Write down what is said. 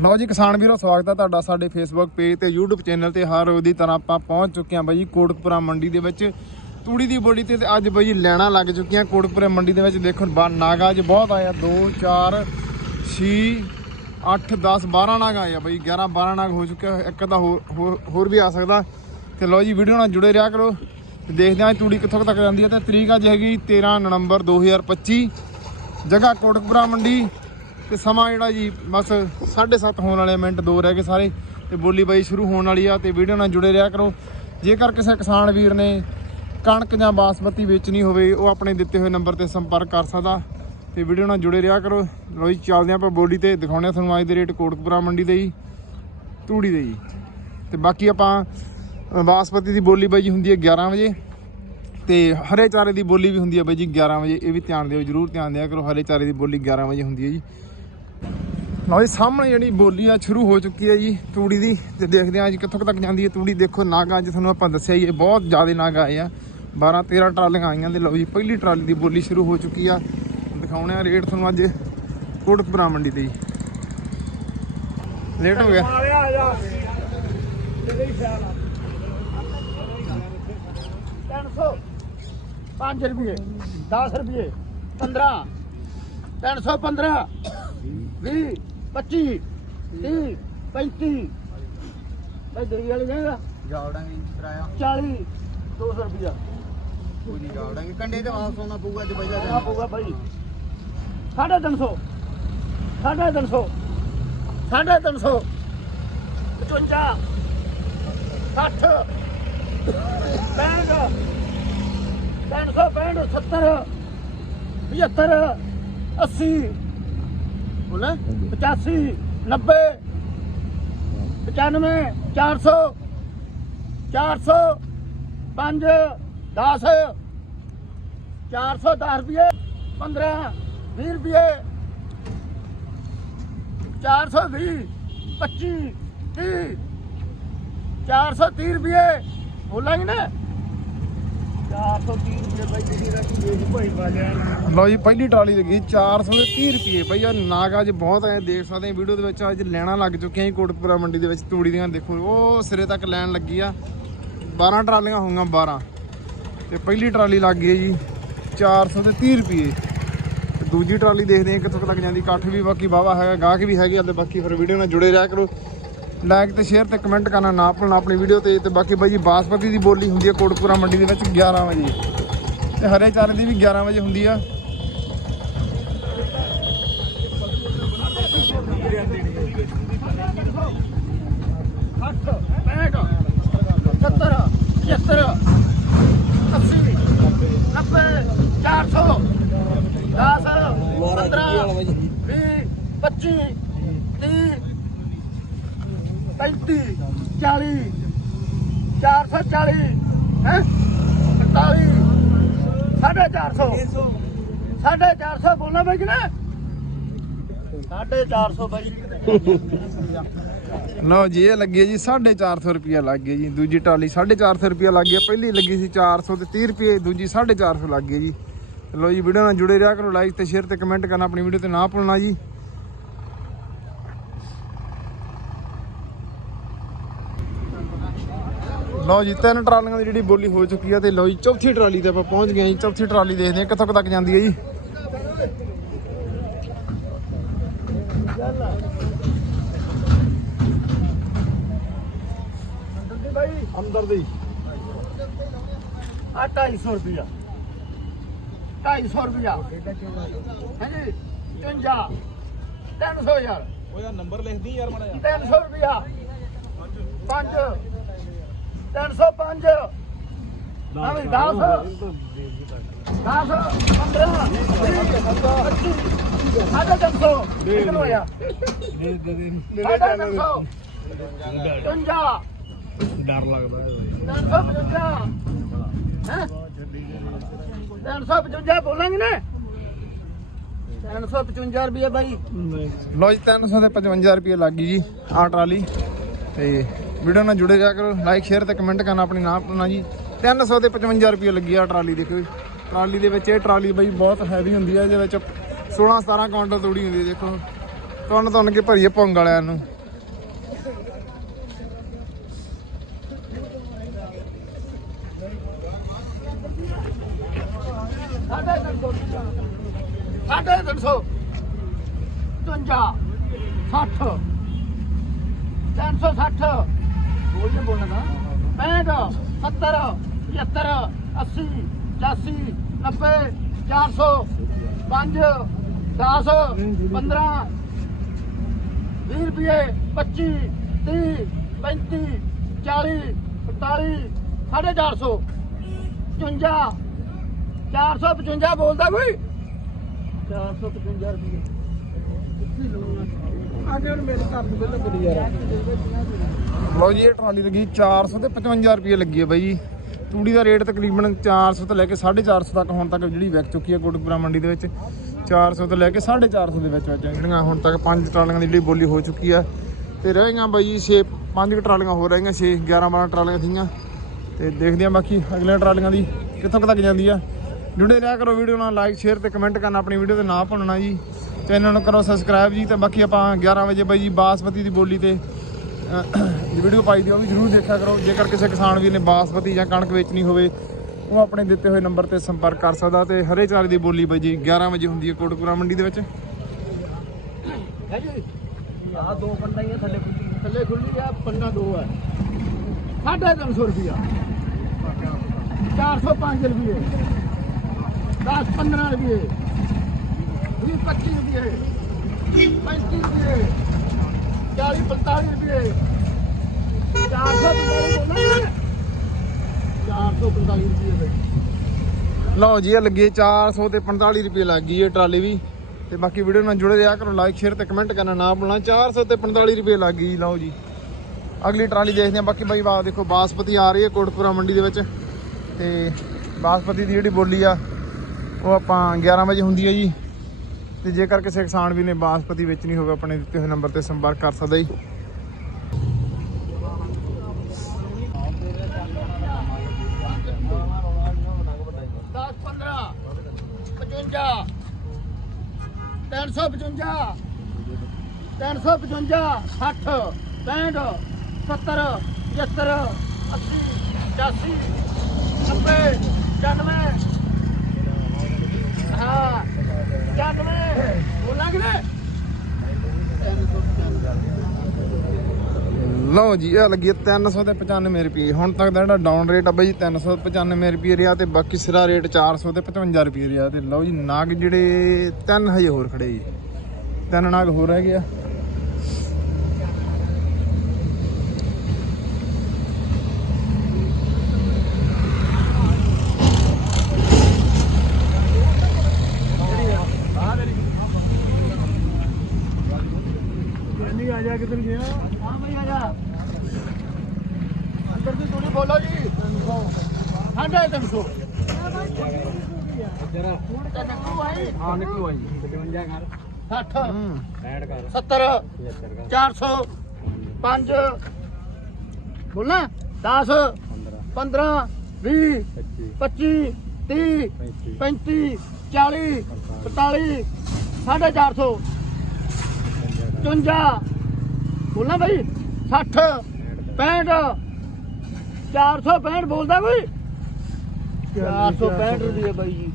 ਲਓ ਜੀ, ਕਿਸਾਨ ਵੀਰੋ, ਸਵਾਗਤ ਹੈ ਤੁਹਾਡਾ ਸਾਡੇ ਫੇਸਬੁੱਕ ਪੇਜ ਤੇ, YouTube ਚੈਨਲ ਤੇ। ਹਰ ਰੋਜ਼ ਦੀ ਤਰ੍ਹਾਂ ਆਪਾਂ ਪਹੁੰਚ ਚੁੱਕੇ ਹਾਂ ਬਾਈ ਜੀ, ਕੋਟਕਪੁਰਾ ਮੰਡੀ ਦੇ ਵਿੱਚ। ਤੂੜੀ ਦੀ ਬੋਲੀ ਤੇ ਅੱਜ ਬਾਈ ਜੀ ਲੈਣਾ ਲੱਗ ਚੁੱਕੀਆਂ ਕੋਟਕਪੁਰਾ ਮੰਡੀ ਦੇ ਵਿੱਚ। ਦੇਖੋ, ਬਾ- ਨਾਗ ਅੱਜ ਬਹੁਤ ਆਇਆ 2 4 6 8 10 12 ਨਾਗ ਆਇਆ ਬਾਈ। 11 12 ਨਾਗ ਹੋ ਚੁੱਕਿਆ ਇੱਕ ਤਾਂ ਹੋਰ- ਹੋਰ ਹੋਰ ਵੀ ਆ ਸਕਦਾ। ਤੇ ਲਓ ਜੀ, ਵੀਡੀਓ ਨਾਲ ਜੁੜੇ ਰਿਹਾ ਕਰੋ। ਤੇ ਦੇਖਦੇ ਹਾਂ ਤੂੜੀ ਕਿੱਥੋਂ ਤੱਕ ਜਾਂਦੀ ਹੈ ਤੇ ਤਰੀਕ ਅੱਜ ਹੈਗੀ 13 ਨਵੰਬਰ 2025 ਜਗ੍ਹਾ ਕੋਟਕਪੁਰਾ ਮੰਡੀ। ਤੇ ਸਮਾਂ ਜਿਹੜਾ ਜੀ ਬਸ 7:30 ਹੋਣ ਵਾਲੇ ਮਿੰਟ ਦੋ ਰਹਿ ਗਏ ਸਾਰੇ। ਤੇ ਬੋਲੀ ਬਾਈ ਸ਼ੁਰੂ ਹੋਣ ਵਾਲੀ ਆ ਤੇ ਵੀਡੀਓ ਨਾਲ ਜੁੜੇ ਰਿਹਾ ਕਰੋ। ਜੇਕਰ ਕਿਸੇ ਕਿਸਾਨ ਵੀਰ ਨੇ ਕਣਕ ਜਾਂ ਬਾਸਮਤੀ ਵੇਚਣੀ ਹੋਵੇ ਉਹ ਆਪਣੇ ਦਿੱਤੇ ਹੋਏ ਨੰਬਰ ਤੇ ਸੰਪਰਕ ਕਰ ਸਕਦਾ। ਤੇ ਵੀਡੀਓ ਨਾਲ ਜੁੜੇ ਰਿਹਾ ਕਰੋ। ਲੋ ਜੀ ਚੱਲਦੇ ਆਪਾਂ ਬੋਲੀ ਤੇ। ਦਿਖਾਉਣੇ ਆ ਤੁਹਾਨੂੰ ਅੱਜ ਦੇ ਰੇਟ ਕੋਟਕਪੁਰਾ ਮੰਡੀ ਦੇ ਜੀ ਤੂੜੀ ਦੇ ਜੀ। ਤੇ ਬਾਕੀ ਆਪਾਂ ਅ, ਬਾਸਮਤੀ ਦੀ ਬੋਲੀ ਬਾਈ ਹੁੰਦੀ ਹੈ 11 ਵਜੇ। ਤੇ ਹਰੇ ਚਾਰੇ ਦੀ ਬੋਲੀ ਵੀ ਹੁੰਦੀ ਹੈ ਬਾਈ ਜੀ 11 ਵਜੇ। ਇਹ ਵੀ ਧਿਆਨ ਦਿਓ ਜਰੂਰ ਧਿਆਨ ਦਿਆ ਕਰੋ। ਹਰੇ ਚਾਰੇ ਦੀ ਬੋਲੀ 11 ਵਜੇ ਹੁੰਦੀ ਹੈ ਜੀ। ਲਓ ਜੀ, ਸਾਹਮਣੇ ਜਿਹੜੀ ਬੋਲੀ ਆ, ਸ਼ੁਰੂ ਹੋ ਚੁੱਕੀ ਹੈ ਜੀ ਤੂੜੀ ਦੀ ਤੇ ਦੇਖਦੇ ਹਾਂ ਅੱਜ ਕਿੱਥੋਂ ਤੱਕ ਜਾਂਦੀ ਹੈ ਤੂੜੀ। ਦੇਖੋ ਨਾਗ, ਅੱਜ ਤੁਹਾਨੂੰ ਆਪਾਂ ਦੱਸਿਆ ਹੀ ਹੈ ਬਹੁਤ ਜ਼ਿਆਦਾ ਨਾਗ ਆਏ ਆ। 12 13 ਟਰਾਲੀਆਂ ਆਈਆਂ ਤੇ ਲਓ ਜੀ, ਪਹਿਲੀ ਟਰਾਲੀ ਦੀ ਬੋਲੀ ਸ਼ੁਰੂ ਹੋ ਚੁੱਕੀ ਆ। ਦਿਖਾਉਣੇ ਆ ਰੇਟ ਤੁਹਾਨੂੰ ਅੱਜ ਕੋਟਕਪੁਰਾ ਮੰਡੀ ਦੇ ਜੀ। ਲੇਟ ਹੋ ਗਿਆ। ਪੰਜ ਰੁਪਏ 10 ਰੁਪਏ 15 ਤਿੰਨ ਸੌ 15 ਵੀਹ 25 30 35 ਭਾਈ ਦਰੀ ਵਾਲੀ ਜਾਏਗਾ ਜਾਵੜਾਂਗੇ ਕਰਾਇਆ। 40 200 ਰੁਪਇਆ ਕੋਈ ਨਹੀਂ ਜਾਵੜਾਂਗੇ। ਕੰਡੇ ਤੇ ਵਾਪਸ ਆਉਣਾ ਪਊਗਾ ਅੱਜ ਬਈਆ ਆ ਪਊਗਾ ਭਾਈ। ਸਾਢੇ ਤਿੰਨ ਸੌ। ਸਾਢੇ ਤਿੰਨ ਸੌ। ਸਾਢੇ ਤਿੰਨ ਸੌ। 55 60 65 365 70 75 80 ਬੋਲੇ। 85 90 95 400 400 5 10 410 ਰੁਪਏ 15 20 ਰੁਪਏ 420 25 30 430 ਰੁਪਏ। ਬੋਲਾਂਗੇ ਨਾ? 430 ਰੁਪਏ ਬਾਈ ਜਿਹੜੀ ਰਾਖੀ ਦੇ ਦੀ ਭਾਈ ਬਾਜਾ ਲਓ ਜੀ, ਪਹਿਲੀ ਟਰਾਲੀ ਲੱਗੀ 430 ਰੁਪਏ। ਭਈਆ ਨਾਗ ਅੱਜ ਬਹੁਤ ਆਏ ਦੇਖ ਸਕਦੇ ਆ ਵੀਡੀਓ ਦੇ ਵਿੱਚ ਅੱਜ ਲੈਣਾ ਲੱਗ ਚੁੱਕੀਆਂ ਜੀ ਕੋਟਪੁਰਾ ਮੰਡੀ ਦੇ ਵਿੱਚ ਤੂੜੀ ਦੀਆਂ, ਦੇਖੋ, ਉਹ ਸਿਰੇ ਤੱਕ ਲੈਣ ਲੱਗੀ ਆ। 12 ਟਰਾਲੀਆਂ ਹੋਊਗੀਆਂ 12 ਤੇ ਪਹਿਲੀ ਟਰਾਲੀ ਲੱਗ ਗਈ ਜੀ 430 ਰੁਪਏ। ਤੇ ਦੂਜੀ ਟਰਾਲੀ ਦੇਖਦੇ ਆ ਕਿੱਥੋਂ ਕੁ ਤੱਕ ਜਾਂਦੀ, ਇਕੱਠ ਵੀ ਬਾਕੀ ਵਾਵਾ ਹੈਗਾ, ਗਾਹਕ ਵੀ ਹੈਗੇ ਆ ਤੇ ਬਾਕੀ ਫਿਰ ਵੀਡੀਓ ਨਾਲ ਜੁੜੇ ਰਿਹਾ ਕਰੋ। ਲਾਈਕ ਤੇ ਸ਼ੇਅਰ ਤੇ ਕਮੈਂਟ ਕਰਨਾ ਨਾ ਭੁੱਲਣਾ ਆਪਣੀ ਵੀਡੀਓ ਤੇ। ਤੇ ਬਾਕੀ ਬਾਈ ਜੀ ਬਾਸਪਤੀ ਦੀ ਬੋਲੀ ਹੁੰਦੀ ਹੈ ਕੋਟਪੁਰਾ ਮੰਡੀ ਦੇ ਵਿੱਚ 11 ਵਜੇ। ਤੇ ਹਰੇ ਚਾਰੇ ਦੀ ਵੀ 11 ਵਜੇ ਹੁੰਦੀ ਆ। ਅੱਠ ਪੈਂਹਠ ਸੱਤਰ ਪਝੱਤਰ ਅੱਸੀ ਨੱਬੇ ਚਾਰ ਸੌ ਦਸ ਪੰਦਰਾਂ ਵੀਹ ਪੱਚੀ ਤੀਹ ਪੈਂਤੀ ਚਾਲੀ ਚਾਰ ਸੌ ਚਾਲੀ ਹੈ? ਪੰਤਾਲੀ ਸਾਢੇ ਚਾਰ ਸੌ। ਸਾਢੇ ਚਾਰ ਸੌ ਬੋਲਣਾ ਬਾਈ ਕਿ ਨਾ ਸਾਢੇ ਚਾਰ ਸੌ ਬਾਈ। ਲਓ ਜੀ ਇਹ ਲੱਗੀ ਜੀ 450 ਰੁਪਿਆ ਲੱਗ ਗਿਆ ਜੀ। ਦੂਜੀ ਟਰਾਲੀ 450 ਰੁਪਿਆ ਲੱਗ ਗਿਆ। ਪਹਿਲੀ ਲੱਗੀ ਸੀ 400 ਤੇ 30 ਰੁਪਏ ਦੂਜੀ 450 ਲੱਗ ਗਈ ਜੀ। ਲਓ ਜੀ ਵੀਡੀਓ ਨਾਲ ਜੁੜੇ ਰਿਹਾ ਕਰੋ ਲਾਈਕ ਤੇ ਸ਼ੇਅਰ ਤੇ ਕਮੈਂਟ ਕਰਨਾ ਆਪਣੀ ਵੀਡੀਓ ਤੇ ਨਾ ਭੁੱਲਣਾ ਜੀ। ਲਓ ਜੀ ਤਿੰਨ ਟਰਾਲੀਆਂ ਦੀ ਜਿਹੜੀ ਬੋਲੀ ਹੋ ਚੁੱਕੀ ਆ ਤੇ ਲਓ ਜੀ ਚੌਥੀ ਟਰਾਲੀ ਤੇ ਆਪਾਂ ਪਹੁੰਚ ਗਏ ਜੀ। ਚੌਥੀ ਟਰਾਲੀ ਦੇਖਦੇ ਹਾਂ ਕਿੱਥੋਂ ਤੱਕ ਜਾਂਦੀ ਹੈ ਜੀ। ਅੰਦਰ ਦੀ। ਆ 250 ਰੁਪਿਆ 250 ਰੁਪਿਆ ਹਾਂਜੀ 53 300 ਯਾਰ ਉਹ ਯਾਰ ਨੰਬਰ ਲਿਖ ਦੀ ਯਾਰ ਮਾੜਾ 300 ਰੁਪਿਆ 5 305 ਹਾਂ 10 10 15 ਸਾਢੇ 300 ਕਿੰਨਾ ਹੋਇਆ। ਸਾਢੇ 300 50 ਡਰ ਲੱਗਦਾ 355 ਹੈ? 355 ਬੋਲਾਂਗੇ ਨਾ। 355 ਰੁਪਏ ਬਾਈ। ਲੋ ਜੀ 300 ਤੇ 55 ਰੁਪਏ ਲੱਗ ਗਈ ਜੀ ਆ ਟਰਾਲੀ। ਤੇ ਵੀਡੀਓ ਨਾਲ ਜੁੜੇ ਜਾ ਕਰੋ ਲਾਈਕ ਸ਼ੇਅਰ ਤੇ ਕਮੈਂਟ ਕਰਨਾ ਆਪਣੀ ਨਾਮ ਭੁੱਲਣਾ ਜੀ। 300 ਤੇ 55 ਰੁਪਏ ਲੱਗੀ ਆ ਟਰਾਲੀ ਦੇਖੋ ਜੀ। ਟਰਾਲੀ ਦੇ ਵਿੱਚ ਇਹ ਟਰਾਲੀ ਬਈ ਬਹੁਤ ਹੈਵੀ ਹੁੰਦੀ ਹੈ ਇਹਦੇ ਵਿੱਚ 16 17 ਕੁਇੰਟਲ ਤੂੜੀ ਹੁੰਦੀ ਹੈ ਦੇਖੋ। ਤੁਹਾਨੂੰ ਤੁਹਾਨੂੰ ਕੇ ਭਰੀਏ ਪੌਂਗ ਵਾਲਿਆਂ ਨੂੰ। ਸਾਢੇ ਤਿੰਨ ਸੌ। ਸਾਢੇ 55 60 360 ਬੋਲ ਬੋਲਣਾ 65 70 75 80 85 90 400 5 10 15 20 ਰੁਪਏ 25 30 35 40 45 450 55 455 ਬੋਲਦਾ ਕੋਈ? 455 ਰੁਪਏ। ਆਗੇ ਹੁਣ ਮੇਰੇ ਘਰ ਦੇ ਬਿੱਲ ਬੜੀ ਯਾਰ ਲਓ ਜੀ, ਇਹ ਟਰਾਲੀ ਲੱਗੀ 400 ਤੇ 55 ਰੁਪਏ ਲੱਗੀ ਹੈ ਬਾਈ ਜੀ। ਤੂੜੀ ਦਾ ਰੇਟ ਤਕਰੀਬਨ 400 ਤੋਂ ਲੈ ਕੇ 450 ਤੱਕ ਹੁਣ ਤੱਕ ਜਿਹੜੀ ਵਿਕ ਚੁੱਕੀ ਹੈ ਕੋਟਕਪੁਰਾ ਮੰਡੀ ਦੇ ਵਿੱਚ। 400 ਤੋਂ ਲੈ ਕੇ 450 ਦੇ ਵਿੱਚ ਵਿੱਚ ਜਿਹੜੀਆਂ ਹੁਣ ਤੱਕ ਪੰਜ ਟਰਾਲੀਆਂ ਦੀ ਜਿਹੜੀ ਬੋਲੀ ਹੋ ਚੁੱਕੀ ਆ। ਤੇ ਰਹਿ ਗਈਆਂ ਬਾਈ ਜੀ 6 ਪੰਜ ਕੁ ਟਰਾਲੀਆਂ ਹੋ ਰਹੀਆਂ 6 11 12 ਟਰਾਲੀਆਂ ਸੀਗੀਆਂ। ਤੇ ਦੇਖਦੇ ਹਾਂ ਬਾਕੀ ਅਗਲੀਆਂ ਟਰਾਲੀਆਂ ਦੀ ਕਿੱਥੋਂ ਕੁ ਤੱਕ ਜਾਂਦੀ ਆ। ਜੁੜੇ ਰਿਹਾ ਕਰੋ ਵੀਡੀਓ ਨਾਲ ਲਾਈਕ ਸ਼ੇਅਰ ਤੇ ਕਮੈਂਟ ਕਰਨਾ। ਆਪਣੀ ਵੀਡੀਓ ਤੇ ਨਾ ਭੁੱਲਣਾ ਜੀ। ਚੈਨਲ ਨੂੰ ਕਰੋ ਸਬਸਕ੍ਰਾਈਬ ਜੀ ਤੇ ਬਾਕੀ ਆਪਾਂ 11 ਵਜੇ ਬਾਈ ਜੀ ਬਾਸਮਤੀ ਦੀ ਬੋਲੀ ਤੇ ਜੇ ਵੀਡੀਓ ਪਾਈ ਦੀ ਉਹ ਵੀ ਜਰੂਰ ਦੇਖਿਆ ਕਰੋ। ਜੇਕਰ ਕਿਸੇ ਕਿਸਾਨ ਵੀਰ ਨੇ ਬਾਸਮਤੀ ਜਾਂ ਕਣਕ ਵੇਚਣੀ ਹੋਵੇ ਉਹ ਆਪਣੇ ਦਿੱਤੇ ਹੋਏ ਨੰਬਰ ਤੇ ਸੰਪਰਕ ਕਰ ਸਕਦਾ ਤੇ ਹਰੇ ਚਾਰੇ ਦੀ ਬੋਲੀ ਬਾਈ ਜੀ 11 ਵਜੇ ਹੁੰਦੀ ਹੈ ਕੋਟਪੁਰਾ ਮੰਡੀ ਦੇ ਵਿੱਚ। ਆ ਦੋ ਪੰਡਾ ਹੀ ਆ ਥੱਲੇ ਖੁੱਲੀ ਥੱਲੇ ਖੁੱਲੀ ਆ ਪੰਡਾ ਦੋ ਹੈ 350 ਰੁਪਿਆ 405 ਰੁਪਏ। 10 15 ਰੁਪਏ। 20 25 ਰੁਪਏ 35 ਰੁਪਏ। 40 45 ਰੁਪਏ 445 ਰੁਪਏ ਲਓ ਜੀ, ਇਹ ਲੱਗੇ ਹੈ 400 ਤੇ 45 ਰੁਪਏ ਲੱਗ ਗਈ ਇਹ ਟਰਾਲੀ ਵੀ। ਤੇ ਬਾਕੀ ਵੀਡੀਓ ਨਾਲ ਜੁੜੇ ਰਿਹਾ ਕਰੋ ਲਾਈਕ ਸ਼ੇਅਰ ਤੇ ਕਮੈਂਟ ਕਰਨਾ ਨਾ ਭੁੱਲਣਾ। 400 ਤੇ 45 ਰੁਪਏ ਲੱਗ ਗਈ, ਲਓ ਜੀ। ਅਗਲੀ ਟਰਾਲੀ ਦੇਖਦੇ ਹਾਂ। ਬਾਕੀ ਬਾਈ, ਵਾਹ, ਦੇਖੋ, ਬਾਸਪਤੀ ਆ ਰਹੀ ਹੈ ਕੋਟਪੁਰਾ ਮੰਡੀ ਦੇ ਵਿੱਚ। ਤੇ ਬਾਸਪਤੀ ਦੀ ਜਿਹੜੀ ਬੋਲੀ ਆ, ਉਹ ਆਪਾਂ 11 ਵਜੇ ਹੁੰਦੀ ਹੈ ਜੀ। ਤੇ ਜੇਕਰ ਕਿਸੇ ਕਿਸਾਨ ਵੀ ਨੇ ਬਾਸਪਤੀ ਵੇਚਣੀ ਹੋਵੇ, ਆਪਣੇ ਦਿੱਤੇ ਹੋਏ ਨੰਬਰ ਤੇ ਸੰਪਰਕ ਕਰ ਸਕਦਾ ਜੀ। ਦਸ 15 55 355 355 60 65 70 75 80 85 90 95 ਹਾਂ 95 ਬੋਲਾਂ ਕਿ ਨਹੀਂ ਲਓ ਜੀ, ਇਹ ਲੱਗੀ ਹੈ 300 ਤੇ 95 ਰੁਪਏ। ਹੁਣ ਤੱਕ ਦਾ ਜਿਹੜਾ ਡਾਊਨ ਰੇਟ ਆ ਬਾਈ ਜੀ 395 ਰੁਪਏ ਰਿਹਾ ਤੇ ਬਾਕੀ ਸਿਰਾ ਰੇਟ 400 ਤੇ 55 ਰੁਪਏ ਰਿਹਾ ਤੇ ਲਓ ਜੀ, ਨਾਗ ਜਿਹੜੇ ਤਿੰਨ ਹਜੇ ਹੋਰ ਖੜੇ ਜੀ। ਤਿੰਨ ਨਾਗ ਹੋਰ ਰਹਿ ਗਏ ਆ ਨਹੀਂ ਆ ਜਾ ਕਿਧਰ ਗਿਆ ਹਾਂ ਬਈ ਆ ਜਾ। ਅੰਦਰ ਦੀ ਥੋੜੀ ਬੋਲੋ ਜੀ। 300 ਸਾਢੇ 300 ਤੇ ਨਿਕਲੂ ਆਈ ਹਾਂ ਨਿਕਲੂ ਆਈ 55 ਕਰ। 60 ਹੂੰ। 65 ਕਰ। 70 75 ਕਰ। 400 5 ਬੋਲਣਾ? 10 15 20 25 25 30 35 40 45 450 55 ਬੋਲਣਾ ਭਾਈ 60 65 465 ਬੋਲਦਾ ਕੋਈ? 465 ਰੁਪਏ ਬਾਈ ਜੀ।